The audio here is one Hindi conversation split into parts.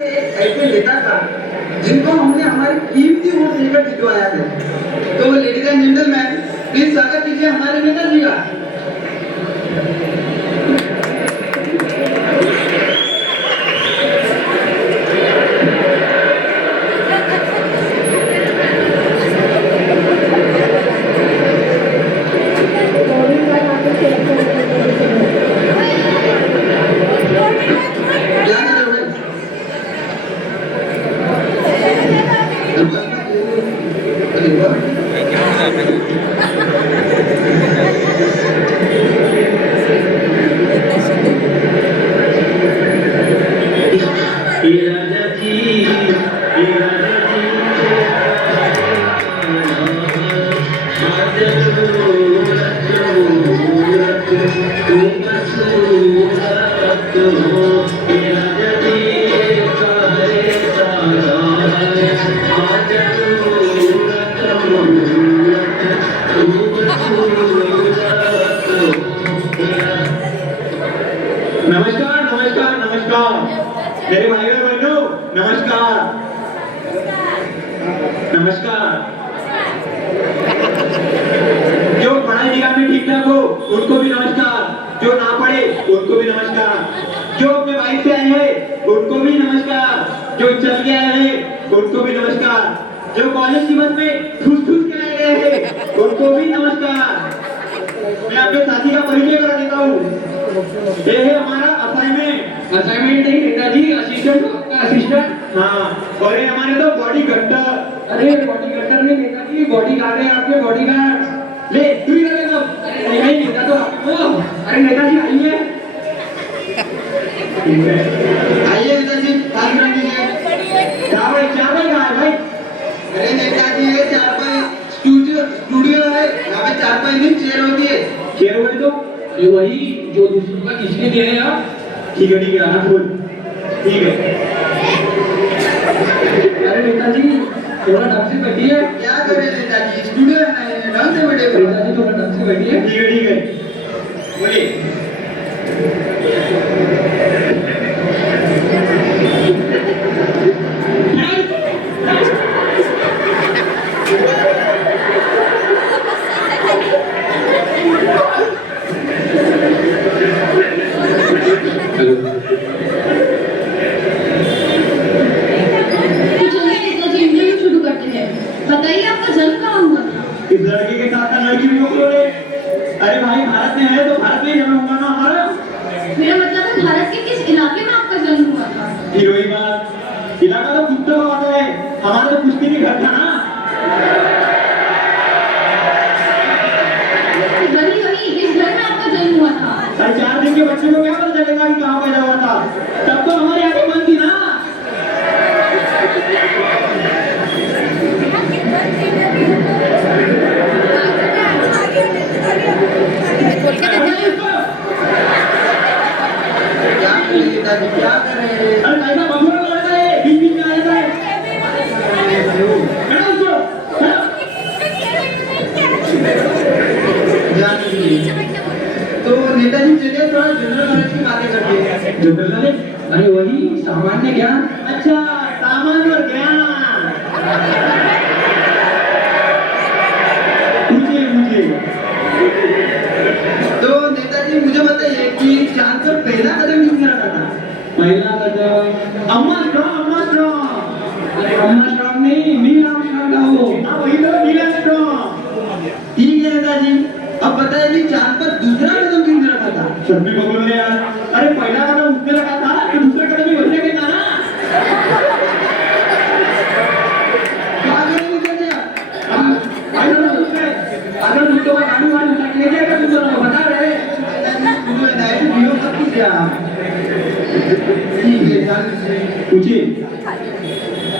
ऐसे नेता का जिनको हमने हमारी कीमती वोट देकर जितवाया है। तो लेडीज एंड जेंटलमैन, प्लीज स्वागत कीजिए हमारे नेता जी का। नमस्कार नमस्कार नमस्कार मेरे भाई और बहनों, नमस्कार नमस्कार। जो पढ़ाई लिखाई में ठीक ठाक हो उनको भी नमस्कार, जो ना पढ़े उनको भी नमस्कार, जो अपने बाइक से आए हैं उनको भी नमस्कार, जो चल के आए हैं उनको भी नमस्कार, जो कॉलेज की बस में ठूस के आए गए हैं उनको भी नमस्कार। मैं आपके साथी का परिचय करा देता हूँ। ये है हमारा असाइनमेंट नहीं नेताजी, असिस्टेंट, आपका असिस्टेंट। हाँ, और ये हमारे तो बॉडी गट्टर। अरे बॉडी गट्टर नहीं नेताजी, बॉडी गार्ड है आपके, बॉडी गार्ड। ले तू ही लगेगा। नहीं नेता तो आपको। अरे नेताजी आइए। आइए नेताजी, हाथ रख दीजिए। चावल कहाँ है भाई? अरे नेताजी ये चारपाई स्टूडियो है, यहाँ पे चारपाई नहीं चेयर होती है। चेयर हुई तो ये वही जो दूसरों का किसने दिया है आप? ठीक है हाथ बोल। ठीक है। अरे नेताजी थोड़ा ढंग से बैठिए। क्या करे नेताजी, स्टूडियो है, ढंग से बैठे। नेताजी थोड़ा ढंग से बैठिए। ठीक है बोलिए। इस लड़के के साथ लड़की भी क्यों रे? अरे भाई भारत में है तो भारत में जन्म हुआ ना हमारा। मेरा मतलब है भारत के किस इलाके में आपका जन्म हुआ था? फिर वही बात, इलाका तो कुत्ता होता है, हमारा तो कुश्ती भी घर था ना। वही किस घर में आपका जन्म हुआ था? अरे 4 दिन के बच्चे को क्या पता चलेगा कि कहाँ पैदा हुआ था? तब तो हमारे यहाँ मन थी ना। क्या कर रहे हैं? अरे कैसा बबुआ लड़का है, बीच में आ जाता है। तो नेताजी चलिए थोड़ा जनरल नॉलेज की बातें करते हैं। General knowledge? अरे वही सामान्य ज्ञान। अच्छा, सामान्य ज्ञान। मुझे तो नेताजी मुझे बताइए कि चांद पर पहला कदम किसने रखा था? पहला कदम अम्मा स्ट्रॉन्ग। अरे अम्मा स्ट्रॉन्ग नहीं, नील आर्मस्ट्रॉन्ग था वो। हाँ वही तो, नील आर्मस्ट्रॉन्ग। ठीक है नेताजी, अब बताइए कि चांद पर दूसरा कदम किसने रखा था? सब भी बबुल ने यार। अरे पहला कदम उसने रखा था तो दूसरा कदम भी उसने फेंका ना। क्या करेंगे नेताजी आप? भाई लोग दूसरे अगर दूसरों का गाड़ी वाड़ी उठा के ले जाएगा तुम दोनों को बता रहे। पूछिए।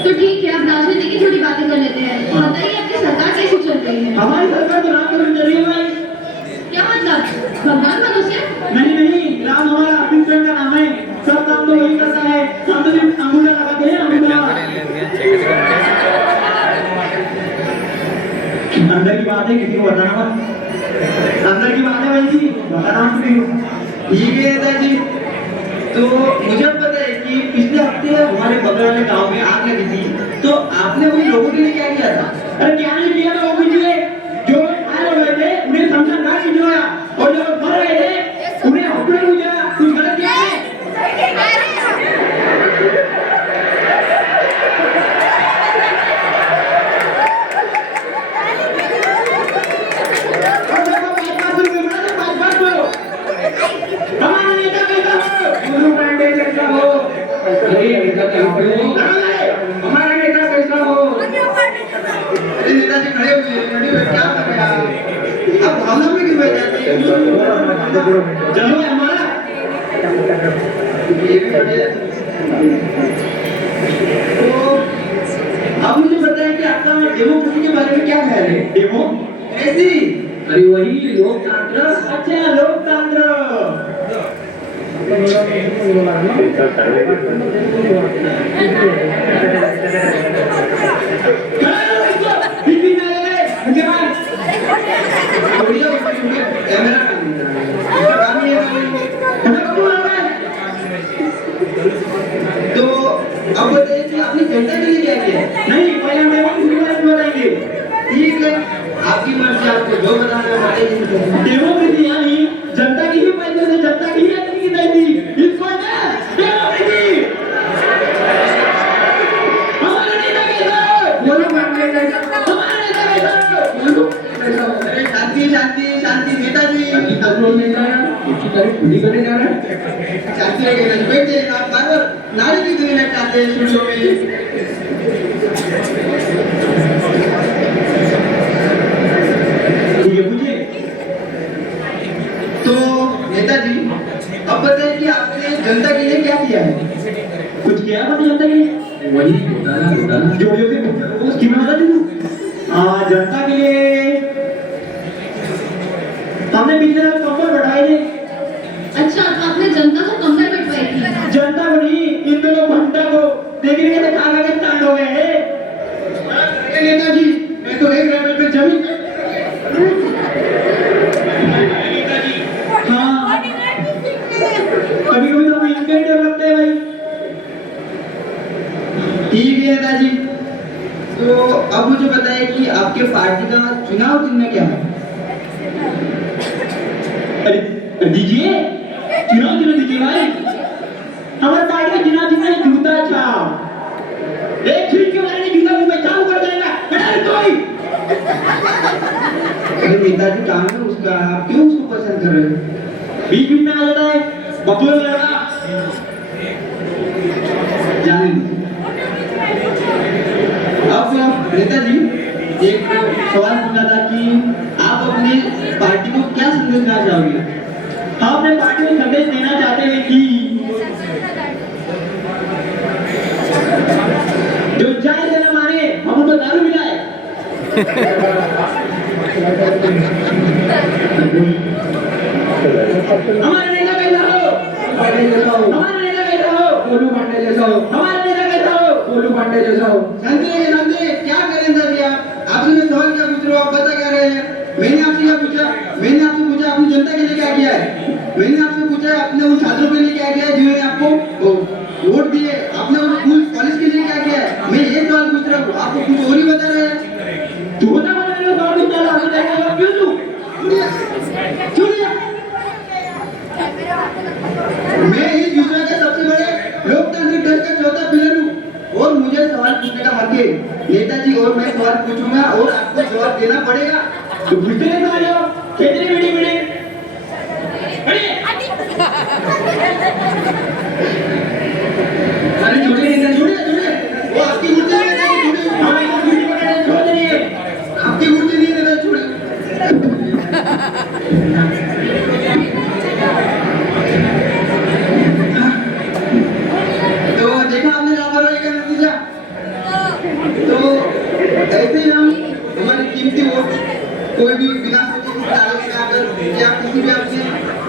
तो ठीक है, अब राजनीति की थोड़ी बातें कर लेते हैं। बताइए आपकी सरकार कैसी चल रही है? हमारी सरकार तो राम कदम चल रही है भाई। क्या मतलब, भगवान मनुष्य? नहीं, राम हमारा अपनी स्वयं का नाम है, सब काम तो वही करता है, हम तो सिर्फ अंगूठा लगाते हैं, अंगूठा। अंदर की बात है, किसी को बताना मत। अंदर की बात है भाई जी, बताना मत किसी को। ठीक है नेताजी, तो मुझे पता है कि पिछले हफ्ते हमारे बगल वाले गांव में आग लगी थी, तो आपने उन लोगों के लिए क्या किया था? अरे क्या नहीं किया था ओपी जी ने? जो घायल हो गए थे उन्हें शमशान घाट भिजवाया और जो मर रहे थे उन्हें हॉस्पिटल भिजवाया। कुछ गलत किया है? और देखो बाईपास शुरू करना है, बाईपास करो। हमारा नेता कैसा हो? गुरु पांडे जैसा हो। अरे नेता क्या हो? हमारा नेता कैसा हो? अरे नेताजी खड़े हुए हैं, खड़े हुए क्या कर रहे हैं आप? आप भावना में क्यों बह जाते हैं? जन्म है हमारा। ये भी बढ़िया। तो आप मुझे बताएं कि आपका डेमोक्रेसी के बारे में क्या ख्याल है? डेमो? ऐसी अरे वही लोकतंत्र। अच्छा लोकतंत्र। बढ़िया कैमरा काम नहीं है। तो अब बताइए कि आपने जनता के लिए क्या किया है? नहीं पहले हम डेमोक्रेसी के बारे में बताएंगे। ठीक है, आपकी मर्जी, आपको जो बताना है बताइए। डेमोक्रेसी यानी जनता की ही पैसे से जनता की ही राजनीति की थी। इसको ना डेमोक्रेसी। हमारा नेता कैसा हो? बोलो मांगने का। हमारा नेता कैसा हो? अरे शांति शांति शांति नेताजी। खुदी करने जा रहा है। शांति रखिए, बैठ जाइए। आप बार-बार नारे की दुनिया में चाहते हैं स्टूडियो में। मुझे तो नेताजी अब बताइए कि आपने जनता के लिए क्या किया है? कुछ किया आपने जनता के लिए? वही बताना। जोड़ियों के वो स्कीम बता दी तू। जनता के लिए हमने पिछले साल कंबल बढ़ाए थे। अच्छा, तो आपने जनता को कमर बंटवाई थी? जनता को नहीं, इन दोनों घंटा को देखने के लिए खा के स्टार्ट हो गए हैं। अरे नेताजी, मैं तो एक लेवल पे जमीन हाँ कभी कभी तो इनके ही डर लगता है भाई। ठीक है नेताजी। तो अब मुझे बताइए कि आपके पार्टी का चुनाव चिन्ह क्या है? अरे दीजिए चुनाव चिन्ह दीजिए भाई। हमारे पार्टी का चुनाव चिन्ह है जूता छाप। एक छुरी के मारे जूता मुंह में चालू कर देगा हटा कोई। अरे नेताजी काम है उसका, आप क्यों उसको पसंद कर रहे हो? बीच बीच में आ जाता है बबूल लड़का। जाने दीजिए। अब नेताजी एक सवाल पूछा था कि आप अपनी पार्टी को क्या संदेश देना चाहोगे? हम अपने पार्टी को संदेश देना चाहते हैं कि जो चाय से न माने हम उनको दारू मिलाए। हमारे नेता कैसा हो? हमारा नेता कैसा हो? गोलू पांडे जैसा हो। हमारा नेता कैसा हो? गोलू पांडे जैसा हो। शांति रहिए, शांति रहिए। क्या करें नेताजी आप? आपसे मैं सवाल क्या पूछ रहा हूँ, आप बता क्या रहे हैं? मैंने आपसे क्या पूछा? मैंने आपसे पूछा आपने जनता के लिए क्या किया है? मैंने आपसे पूछा आपने उन छात्रों के लिए क्या किया है जिन्होंने आपको वोट दिए? आपने उन स्कूल कॉलेज के लिए क्या किया है? मैं ये सवाल पूछ रहा हूँ, आपको कुछ और ही बता रहे हैं। तू बता बता मेरे सवाल पूछता है आगे जाएगा क्यों तू? सुनिए, मैं इस विश्व के सबसे बड़े लोकतांत्रिक दल का चौथा पिलर हूँ और मुझे सवाल पूछने का हक है नेताजी। और मैं सवाल पूछूंगा और आपको जवाब देना पड़ेगा। तो पूछते हैं सवाल जवाब कितने बड़ी बड़ी अरे जुड़े नेता जुड़े जुड़े, वो आपकी कुर्सी नहीं है नेताजी, जुड़े। हाँ ये कुर्सी पकड़े छोड़ दीजिए। आपकी कुर्सी नहीं है नेताजी, जुड़े। तो देखा आपने लापरवाही का नतीजा। तो ऐसे ही हम हमारी कीमती वोट कोई भी बिना सोचे किसी तारीख में आकर या किसी भी अपनी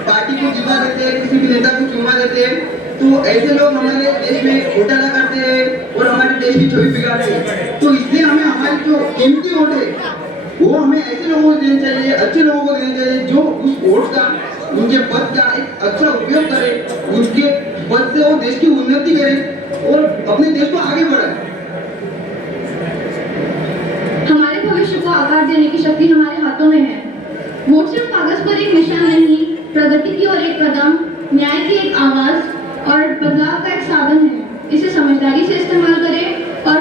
पार्टी को जिता देते हैं, किसी भी नेता को चुनवा देते हैं, तो ऐसे लोग हमारे देश में घोटाला करते हैं और हमारे देश की छवि बिगाड़ते हैं। तो इसलिए हमें हमारी जो कीमती वोट है वो हमें ऐसे लोगों को देनी चाहिए, अच्छे लोगों को देनी चाहिए जो उस वोट का, उनके पद का एक अच्छा उपयोग करे, उनके पद से वो देश की उन्नति करे और अपने देश को आगे बढ़ाएं। हमारे भविष्य को आकार देने की शक्ति हमारे हाथों में है। वोट सिर्फ कागज पर एक निशान नहीं, प्रगति की ओर एक कदम, न्याय की एक आवाज और बदलाव का एक साधन है। इसे समझदारी से इस्तेमाल करें और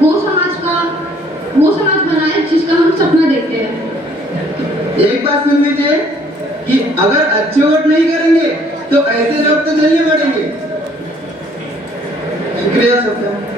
वो समाज बनाएं जिसका हम सपना देखते हैं। एक बात सुन लीजिए कि अगर अच्छे वोट नहीं करेंगे तो ऐसे लोग तो जल्दी बढ़ेंगे। शुक्रिया सबका।